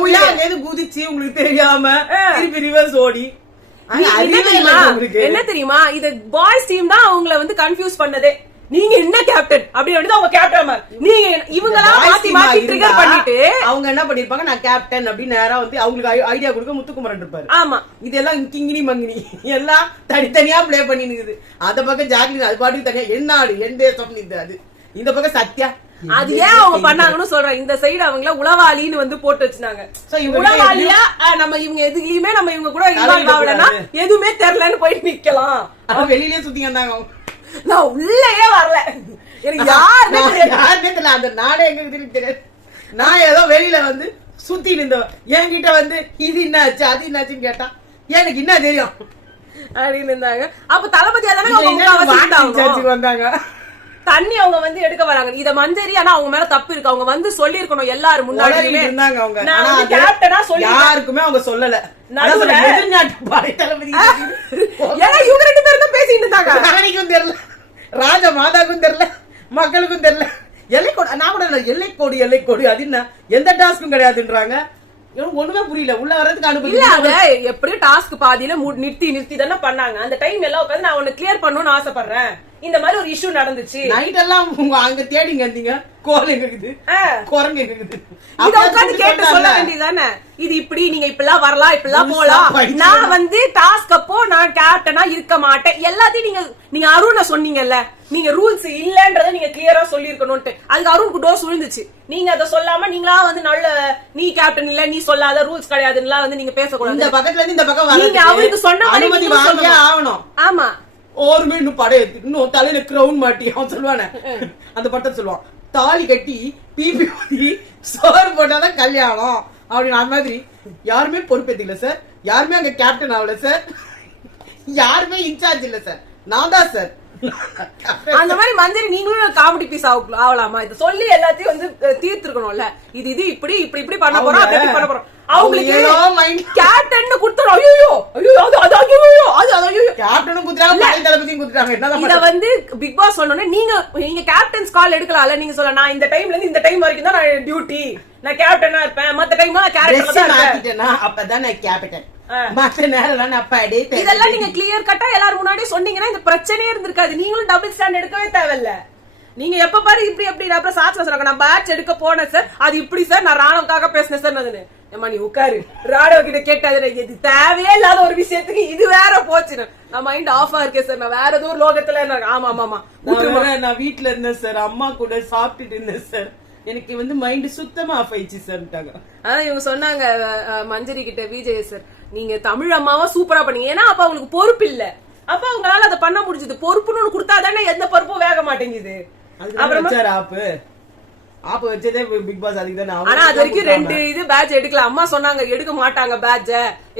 குதிச்சு உங்களுக்கு தெரியாம திருப்பி ரிவர்ஸ் ஓடி. என்ன தெரியுமா, இது பாய்ஸ் டீம் தான் அவங்கள வந்து கன்ஃபியூஸ் பண்ணதே. நீங்க என்ன கேப்டன் அப்படின்னு அவங்க கேப்டன், நீங்க இவங்களா மாத்தி மாத்தி ட்ரிகர் பண்ணிட்டு அவங்க என்ன பண்ணிருப்பாங்க, நான் கேப்டன் அப்படின்னு நேரா வந்து அவங்களுக்கு ஐடியா கொடுக்க முத்துக்குமரன் இருப்பாரு. ஆமா, இதெல்லாம் கிங்கினி மங்கினி எல்லாம் தனித்தனியா பிளே பண்ணி இருக்குது. அந்த பக்கம் ஜாக்லின் அது பாட்டுக்கு தனியா என்னாடு என் தேசம் அது, இந்த பக்கம் சத்யா. அது ஏன் அவங்க பண்ணாங்கன்னு சொல்றேன். இந்த சைடு அவங்கள உளவாளின்னு வந்து போட்டு வச்சிருந்தாங்க. உளவாளியா நம்ம இவங்க எதுலயுமே நம்ம இவங்க கூட இன்வால்வ் ஆகலன்னா எதுவுமே தெரியலன்னு போயிட்டு நிக்கலாம். வெளியிலேயே சுத்தி வந்தாங்க. நான் உள்ளேயே வரல, எனக்கு யாருமே தெரியல. அந்த நாடே எங்க தெரியாது. நான் ஏதோ வெளியில வந்து சுத்தி நின்றவன். என்கிட்ட வந்து இது என்னாச்சு அது என்னாச்சுன்னு கேட்டா எனக்கு என்ன தெரியும் அப்படின்னு இருந்தாங்க. அப்ப தளபதியா தானே வந்தாங்க. தண்ணி அவங்க வந்து எடுக்க வராங்க. இத மஞ்சரி, ஆனா அவங்க மேல தப்பு இருக்கு. அவங்க வந்து சொல்லி இருக்கணும் எல்லாரும் முன்னாடி. யாருக்குமே அவங்க சொல்லல. இவங்க 2 பேரும் தான் பேசிட்டு இருந்தாங்க. ராணிக்கும் தெரியல, ராஜ மாதாக்கும் தெரியல, மக்களுக்கும் தெரியல. எல்லைக்கோடு நான் கூட எல்லைக்கோடு அது என்ன, எந்த டாஸ்க்கும் கிடையாதுன்றாங்க. ஒண்ணுமே புரியல. உள்ள வரதுக்கு அனுப்பி எப்படியும் டாஸ்க் பாதியில நிறுத்தி தானே பண்ணாங்க. அந்த டைம் எல்லாம் உட்காந்து நான் உன்னை கிளியர் பண்ணணும்னு ஆசைப்படுறேன். இந்த மாதிரி ஒரு இஷ்யூ நடந்துச்சு. நைட் எல்லாம் அங்க தேடிங்க இருந்தீங்க. கோல் எங்க இருக்குது, குரங்கு எங்க இருக்குது, இத உட்காந்து கேட்டு சொல்ல வேண்டியதானே. இது இப்படி நீங்க இப்பெல்லாம் வரலாம், இப்பெல்லாம் போலாம். நான் வந்து டாஸ்க் அப்போ நான் கேப்டனா இருக்க மாட்டேன். எல்லாத்தையும் நீங்க அருண சொன்னீங்கல்ல, நீங்க ரூல்ஸ் இல்லன்றத நீங்க கிளியரா சொல்லி இருக்கணும்ட்டு. அதுக்கு அருணுக்கு டோஸ் விழுந்துச்சு. நீங்க அதை சொல்லாம நீங்களா வந்து நல்ல நீ கேப்டன் இல்ல, நீ சொல்லாத ரூல்ஸ் கிடையாதுன்னு வந்து நீங்க பேசக்கூடாது. இந்த பக்கத்துல இருந்து இந்த பக்கம் நீங்க அவருக்கு சொன்ன அனுமதி வாங்கியே ஆகணும். ஆமா, ஓருமே இன்னும் படையெடுத்து இன்னும் தலையில கிரவுன் மாட்டி அவன் சொல்லுவானே அந்த பட்டம் சொல்லுவான், தாலி கட்டி பிபி ஊதி சோறு போட்டாதான் கல்யாணம் அப்படின்னு. அந்த மாதிரி யாருமே பொறுப்பேத்திக்கல சார், யாருமே அங்க கேப்டன் ஆகல சார், யாருமே இன்சார்ஜ் இல்ல சார், நான் தான் சார். அந்த மாதிரி மஞ்சரி நீங்களும் காமெடி பீஸ் ஆகலாமா? இத சொல்லி எல்லாத்தையும் வந்து தீர்த்திருக்கணும்ல. இது இப்படி இப்படி பண்ண போறோம், அப்படி பண்ண போறோம். அவங்களுக்கு கேப்டன் குடுத்துறோம். ஐயோ கேப்டனும் குடுத்தாங்க, பழைய தளபதியும் குடுத்தாங்க. என்னதான் இத வந்து பிக் பாஸ் சொன்னோன்னே நீங்க கேப்டன்ஸ் கால் எடுக்கலாம்ல. நீங்க சொல்ல நான் இந்த டைம்ல இருந்து இந்த டைம் வரைக்கும் தான் நான் டியூட்டி, நான் கேப்டனா இருப்பேன், மத்த டைம் கேரக்டர் தான் மாத்திட்டேனா அப்பதான் நான் கேப்டன், மத்த நேரம் நான் படே. இதெல்லாம் நீங்க கிளியர் கட்டா எல்லாரும் முன்னாடியே சொன்னீங்கன்னா இந்த பிரச்சனையே இருந்திருக்காது. நீங்களும் டபுள் ஸ்டாண்ட் எடுக்கவே தேவையில்ல. நீங்க எப்ப பாரு இப்படி அப்படி அப்புறம் சாட்சி சொல்றாங்க நான் பேட்ச் எடுக்க போனேன் சார், அது இப்படி சார், நான் ராணுவக்காக பேசினேன் சார். அதுன்னு ஏமா நீ உட்காரு, ராணுவ கிட்ட கேட்டாது இது தேவையே இல்லாத ஒரு விஷயத்துக்கு இது வேற போச்சு. நான் மைண்ட் ஆஃபா இருக்கேன் சார், நான் வேற ஏதோ ஒரு லோகத்துல. ஆமா ஆமா நான் வீட்டுல இருந்தேன் சார், அம்மா கூட சாப்பிட்டுட்டு இருந்தேன் சார், எனக்கு வந்து மைண்ட் சுத்தமா ஆஃப் ஆயிடுச்சு சார். ஆனா இவங்க சொன்னாங்க மஞ்சரி கிட்ட விஜய் சார், நீங்க தமிழ் அம்மாவா சூப்பரா பண்ணீங்க. ஏன்னா அப்ப அவங்களுக்கு பொறுப்பு இல்ல, அப்ப அவங்களால அதை பண்ண முடிஞ்சது. பொறுப்புன்னு கொடுத்தா தானே எந்த பொறுப்பும் வேக மாட்டேங்குது. ஆப்பு வச்சதே பிக் பாஸ் அதுக்கு தானே. ஆனா அது வரைக்கும் 2 இது பேட்ச் எடுக்கல. அம்மா சொன்னாங்க எடுக்க மாட்டாங்க பேட்ச,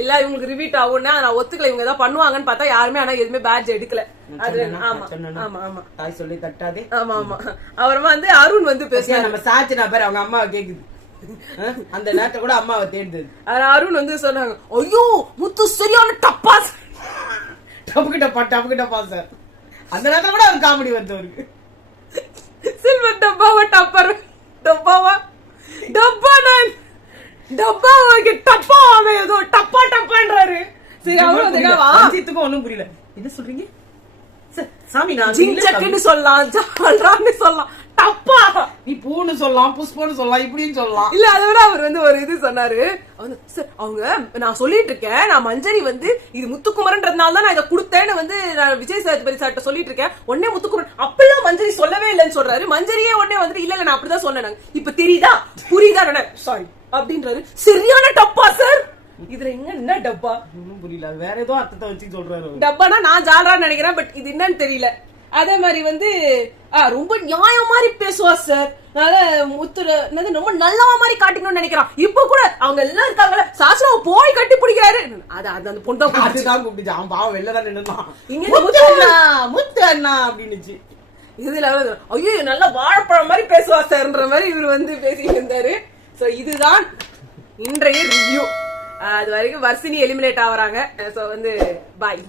இல்ல இவங்களுக்கு ரிவீட் ஆகும்னா நான் ஒத்துக்கல, இவங்க ஏதாவது பண்ணுவாங்கன்னு பார்த்தா யாருமே ஆனா எதுவுமே பேட்ச் எடுக்கல. அது ஆமா ஆமா ஆமா தாய் சொல்லி தட்டாதே. ஆமா ஆமா. அப்புறமா வந்து அருண் வந்து பேசியா நம்ம சாட்சி நபர் அவங்க அம்மாவை கேக்குது, அந்த நேரத்தை கூட அம்மாவை தேடுது. அருண் வந்து சொன்னாங்க ஐயோ முத்து சரியான டப்பா டப்புக்கிட்டப்பா சார். அந்த நேரத்துல கூட ஒரு காமெடி வந்து அவருக்கு சில்வர் டப்பாவா டப்பர் டப்பாவா டப்பாவாக்கு டப்பாவே ஏதோ டப்பா டப்பான்றாரு. சரி அவரு அஜித்துக்கும் ஒண்ணும் புரியல, என்ன சொல்றீங்க சாமி? நான் ஜிஞ்சக்குன்னு சொல்லலாம், ஜால்ரான்னு சொல்லலாம், டப்பா நீ பூன்னு சொல்லலாம், புஷ்பன்னு சொல்லலாம், இப்படின்னு சொல்லலாம். இல்ல அதை விட அவர் வந்து ஒரு இது சொன்னாரு. அவங்க நான் சொல்லிட்டு இருக்கேன், நான் மஞ்சரி வந்து இது முத்துக்குமரன்றதுனால தான் நான் இதை கொடுத்தேன்னு வந்து நான் விஜய் சேதுபதி சார்ட்ட சொல்லிட்டு இருக்கேன். உடனே முத்துக்குமரன் அப்பெல்லாம் மஞ்சரி சொல்லவே இல்லைன்னு சொல்றாரு. மஞ்சரியே உடனே வந்து இல்ல நான் அப்படிதான் சொன்னேன், இப்ப தெரியுதா புரியுதா சாரி அப்படின்றாரு. சரியான டப்பா சார். இதுல என்ன டப்பா ஒன்னும் புரியல, வேற ஏதோ அர்த்தத்தை வச்சு சொல்றாரு. டப்பானா நான் ஜாலரான்னு நினைக்கிறேன், பட் இது என்னன்னு தெரியல. அதே மாதிரி வந்து ரொம்ப நியாயம் மாதிரி பேசுவா சார், ரொம்ப நல்லவா மாதிரி காட்டிக்கணும்னு நினைக்கிறான். இப்ப கூட அவங்க எல்லாம் இருக்காங்கல்ல, சாஸ்திரா போய் கட்டி பிடிக்கிறாரு, அந்த பொண்ணு தான் கூப்பிட்டு அவன் பாவம் வெளிலதான் நின்னுதான் முத்து அண்ணா அப்படின்னு. இதுல ஐயோ நல்லா வாழைப்பழம் மாதிரி பேசுவா சார்ன்ற மாதிரி இவர் வந்து பேசிட்டு இருந்தாரு. சோ இதுதான் இன்றைய ரிவ்யூ. அது வரைக்கும் வர்ஷினி எலிமினேட் ஆகுறாங்க. சோ வந்து பாய்.